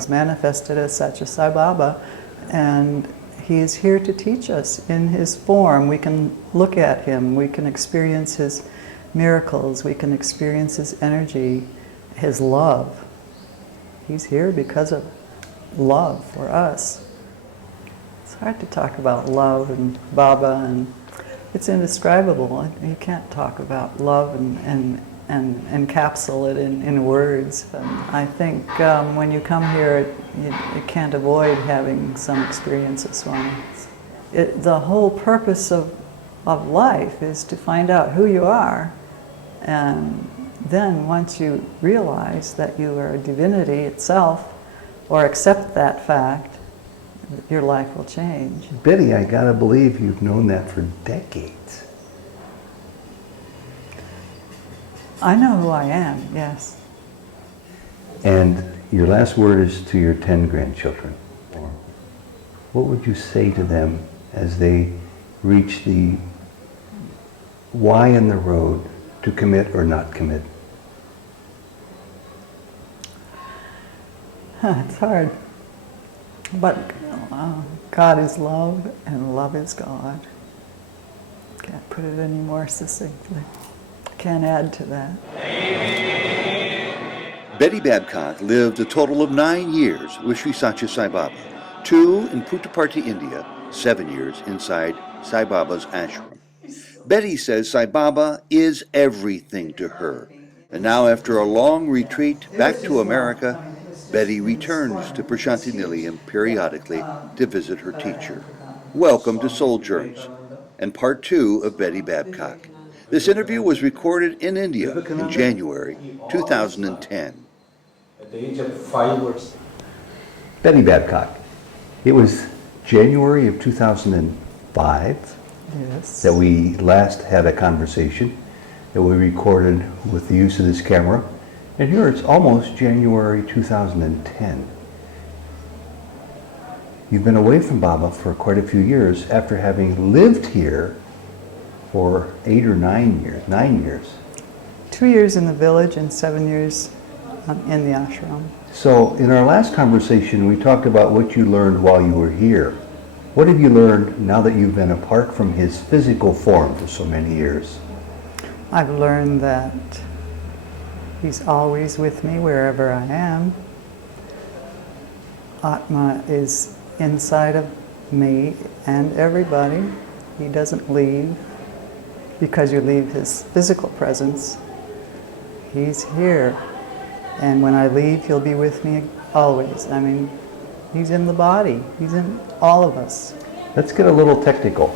has manifested as such a Sai Baba, and he is here to teach us in his form. We can look at him, we can experience his miracles, we can experience his energy, his love. He's here because of love for us. It's hard to talk about love and Baba, and it's indescribable. You can't talk about love and encapsulate it in words. I think when you come here, you can't avoid having some experiences. The whole purpose of life is to find out who you are, and then once you realize that you are a divinity itself, or accept that fact, your life will change. Betty, I gotta believe you've known that for decades. I know who I am, yes. And your last word is to your 10 grandchildren. What would you say to them as they reach the Y in the road to commit or not commit? It's hard. But God is love, and love is God. Can't put it any more succinctly. Can't add to that. Betty Babcock lived a total of 9 years with Sri Satya Sai Baba, 2 in Puttaparthi, India, 7 years inside Sai Baba's ashram. Betty says Sai Baba is everything to her. And now, after a long retreat back to America, Betty returns to Prashanti Nilayam periodically to visit her teacher. Welcome to Souljourns and part 2 of Betty Babcock. This interview was recorded in India in January 2010. At the age of 5 or 6. Betty Babcock, it was January of 2005 Yes. that we last had a conversation that we recorded with the use of this camera. And here it's almost January 2010. You've been away from Baba for quite a few years after having lived here for 8 or 9 years. 9 years. 2 years in the village and 7 years in the ashram. So in our last conversation, we talked about what you learned while you were here. What have you learned now that you've been apart from his physical form for so many years? I've learned that he's always with me wherever I am. Atma is inside of me and everybody. He doesn't leave because you leave his physical presence. He's here. And when I leave, he'll be with me always. I mean, he's in the body. He's in all of us. Let's get a little technical.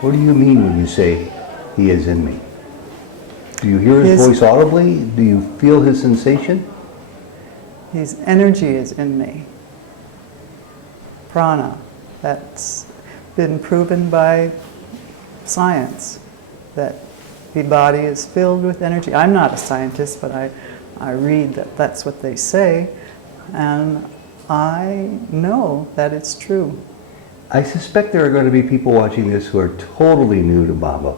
What do you mean when you say, he is in me? Do you hear his voice audibly? Do you feel his sensation? His energy is in me. Prana. That's been proven by science, that the body is filled with energy. I'm not a scientist, but I read that that's what they say, and I know that it's true. I suspect there are going to be people watching this who are totally new to Baba.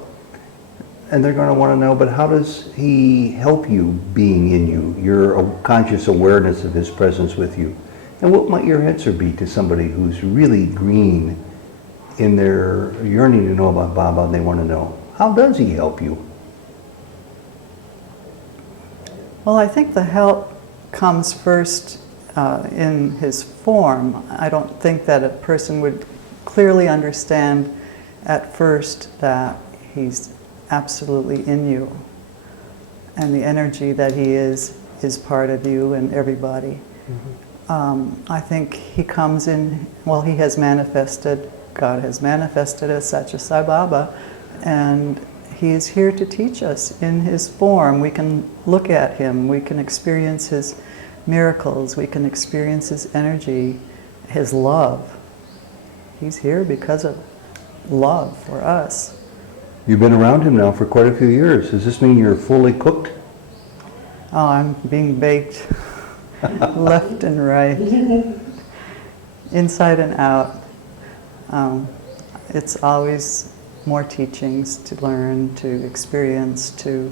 And they're going to want to know, but how does he help you being in you, your conscious awareness of his presence with you? And what might your answer be to somebody who's really green in their yearning to know about Baba, and they want to know, how does he help you? Well, I think the help comes first in his form. I don't think that a person would clearly understand at first that he's absolutely in you, and the energy that he is part of you and everybody. Mm-hmm. I think he comes in, well, he has manifested, God has manifested as such a Sai Baba, and he is here to teach us in his form. We can look at him, we can experience his miracles, we can experience his energy, his love. He's here because of love for us. You've been around him now for quite a few years. Does this mean you're fully cooked? Oh, I'm being baked left and right, inside and out. It's always more teachings to learn, to experience, to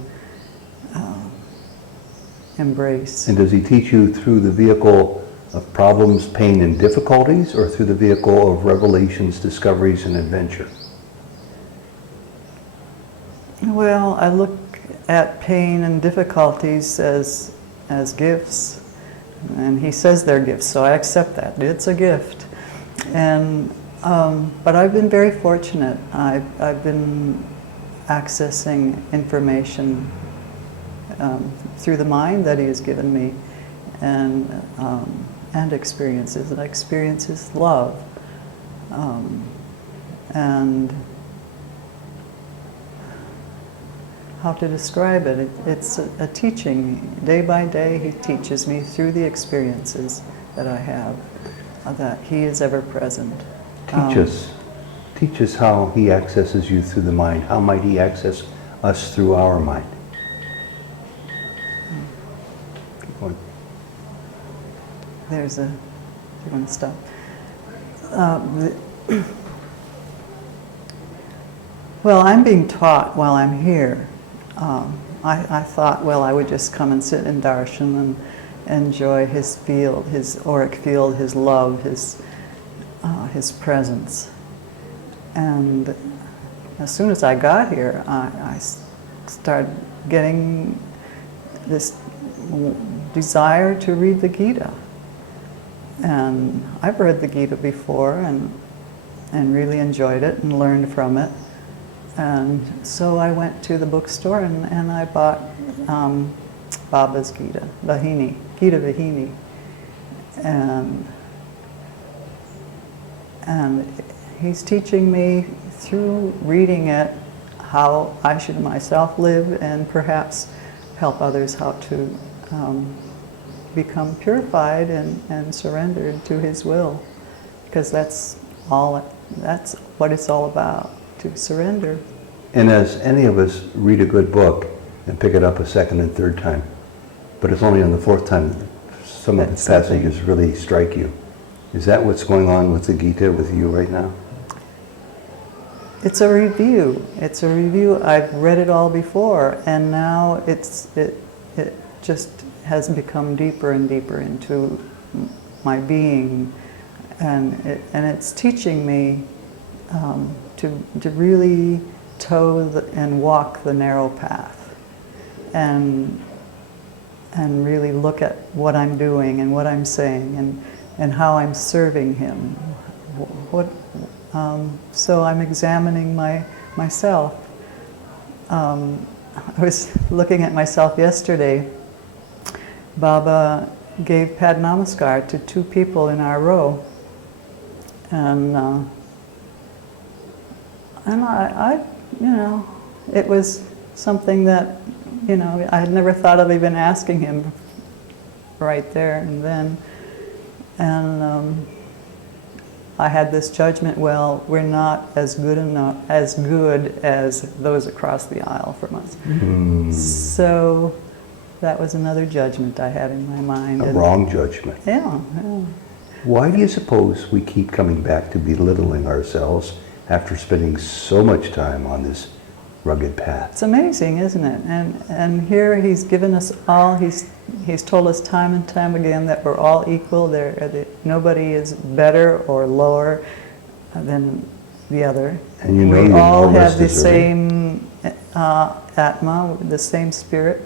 embrace. And does he teach you through the vehicle of problems, pain, and difficulties, or through the vehicle of revelations, discoveries, and adventure? Well, I look at pain and difficulties as gifts, and he says they're gifts, so I accept that. It's a gift. And but I've been very fortunate. I've been accessing information through the mind that he has given me, and experiences. And I experience his love, and how to describe it. It's a teaching. Day by day, he teaches me through the experiences that I have, that he is ever present. Teach us how he accesses you through the mind. How might he access us through our mind? Keep going. There's a, you want to stop? Well, I'm being taught while I'm here. I thought, well, I would just come and sit in darshan and enjoy his field, his auric field, his love, his presence. And as soon as I got here, I started getting this desire to read the Gita. And I've read the Gita before and really enjoyed it and learned from it. And so I went to the bookstore and I bought Baba's Gita, Gita Vahini. And he's teaching me through reading it how I should myself live and perhaps help others how to become purified and surrendered to his will. Because that's what it's all about. To surrender. And as any of us read a good book and pick it up a second and third time, but it's only on the fourth time some of the passages really strike you. Is that what's going on with the Gita with you right now? It's a review. It's a review. I've read it all before, and now it just has become deeper and deeper into my being, and it's teaching me to really toe and walk the narrow path, and really look at what I'm doing and what I'm saying and how I'm serving him. So I'm examining myself. I was looking at myself yesterday. Baba gave Pad Namaskar to two people in our row, and I, it was something that, I had never thought of even asking him right there and then. And I had this judgment, well, we're not as good as those across the aisle from us. So that was another judgment I had in my mind. A wrong judgment. Yeah. Why do you suppose we keep coming back to belittling ourselves after spending so much time on this rugged path? It's amazing, isn't it? And here he's given us all, he's told us time and time again that we're all equal. Nobody is better or lower than the other. And we all have the same Atma, the same spirit,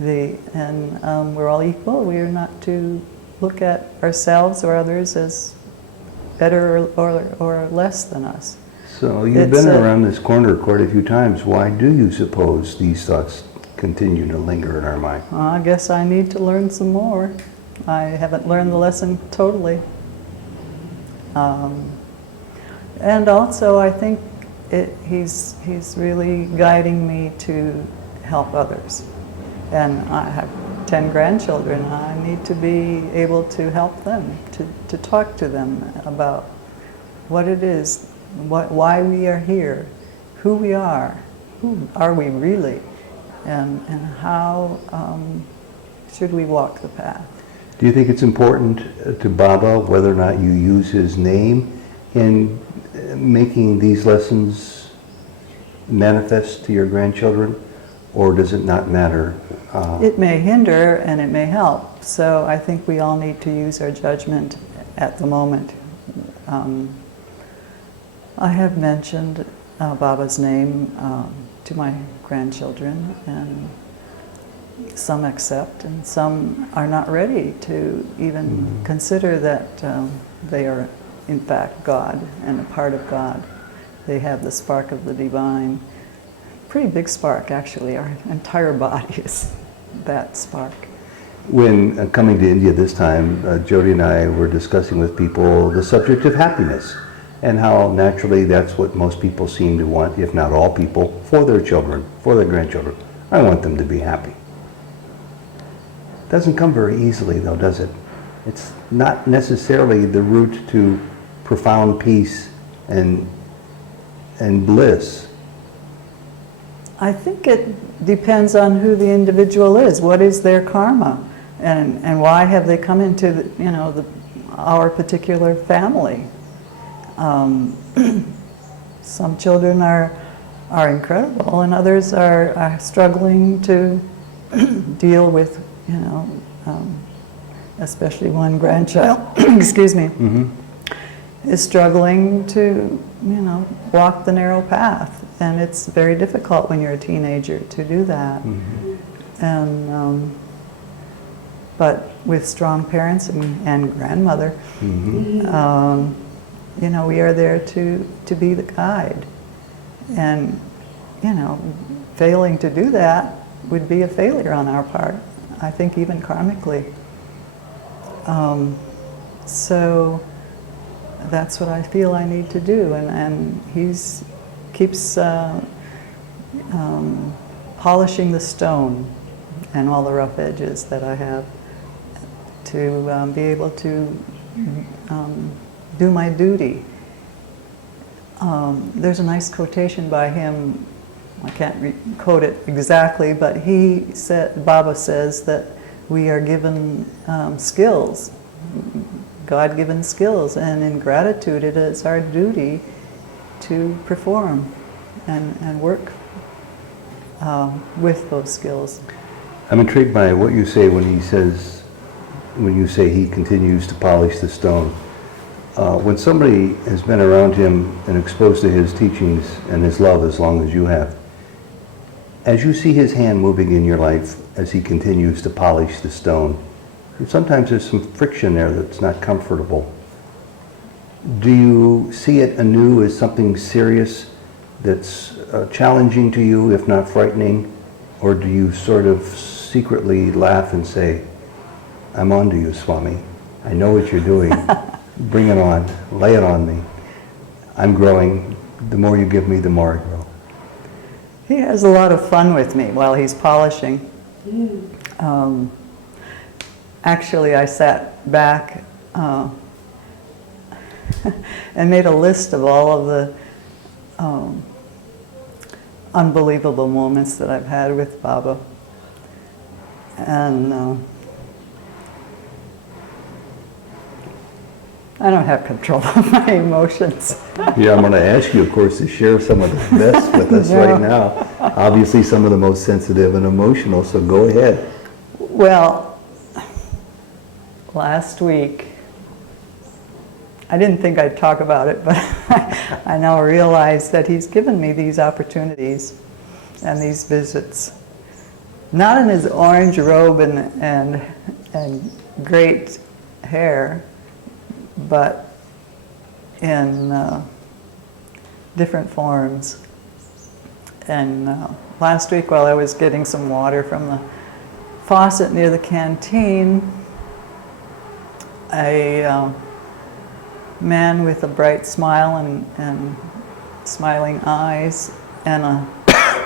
and we're all equal. We are not to look at ourselves or others as better or less than us. So you've been around this corner quite a few times. Why do you suppose these thoughts continue to linger in our mind? I guess I need to learn some more. I haven't learned the lesson totally. And also I think he's really guiding me to help others. And I have 10 grandchildren. I need to be able to help them, to talk to them about what it is, why we are here, who we are, who are we really, and how should we walk the path. Do you think it's important to Baba whether or not you use his name in making these lessons manifest to your grandchildren, or does it not matter? It may hinder and it may help. So I think we all need to use our judgment at the moment. I have mentioned Baba's name to my grandchildren, and some accept and some are not ready to even consider that they are in fact God and a part of God. They have the spark of the divine. Pretty big spark, actually. Our entire body is that spark. When coming to India this time, Jody and I were discussing with people the subject of happiness and how naturally that's what most people seem to want, if not all people, for their children, for their grandchildren. I want them to be happy. Doesn't come very easily though, does it? It's not necessarily the route to profound peace and bliss. I think it depends on who the individual is. What is their karma? And why have they come into our particular family? Some children are incredible, and others are struggling to deal with, especially one grandchild, excuse me, is struggling to, walk the narrow path. And it's very difficult when you're a teenager to do that. And but with strong parents and grandmother, we are there to be the guide. And, failing to do that would be a failure on our part, I think even karmically. So that's what I feel I need to do. And he's keeps polishing the stone and all the rough edges that I have to be able to do my duty. There's a nice quotation by him. I can't quote it exactly, but Baba says that we are given skills, God-given skills, and in gratitude it is our duty to perform and work with those skills. I'm intrigued by what you say when you say he continues to polish the stone. When somebody has been around him and exposed to his teachings and his love as long as you have, as you see his hand moving in your life as he continues to polish the stone, sometimes there's some friction there that's not comfortable. Do you see it anew as something serious that's challenging to you, if not frightening? Or do you sort of secretly laugh and say, I'm on to you, Swami. I know what you're doing. Bring it on. Lay it on me. I'm growing. The more you give me, the more I grow. He has a lot of fun with me while he's polishing. Actually, I sat back and made a list of all of the unbelievable moments that I've had with Baba. And I don't have control of my emotions. Yeah, I'm going to ask you, of course, to share some of the best with us right now. Obviously, some of the most sensitive and emotional, so go ahead. Well, last week, I didn't think I'd talk about it, but I now realize that he's given me these opportunities and these visits. Not in his orange robe and great hair, but in different forms. And last week, while I was getting some water from the faucet near the canteen, a man with a bright smile and smiling eyes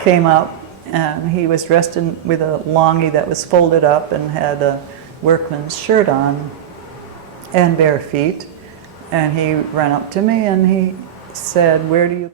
came up, and he was dressed with a longi that was folded up and had a workman's shirt on and bare feet. And he ran up to me and he said, "Where do you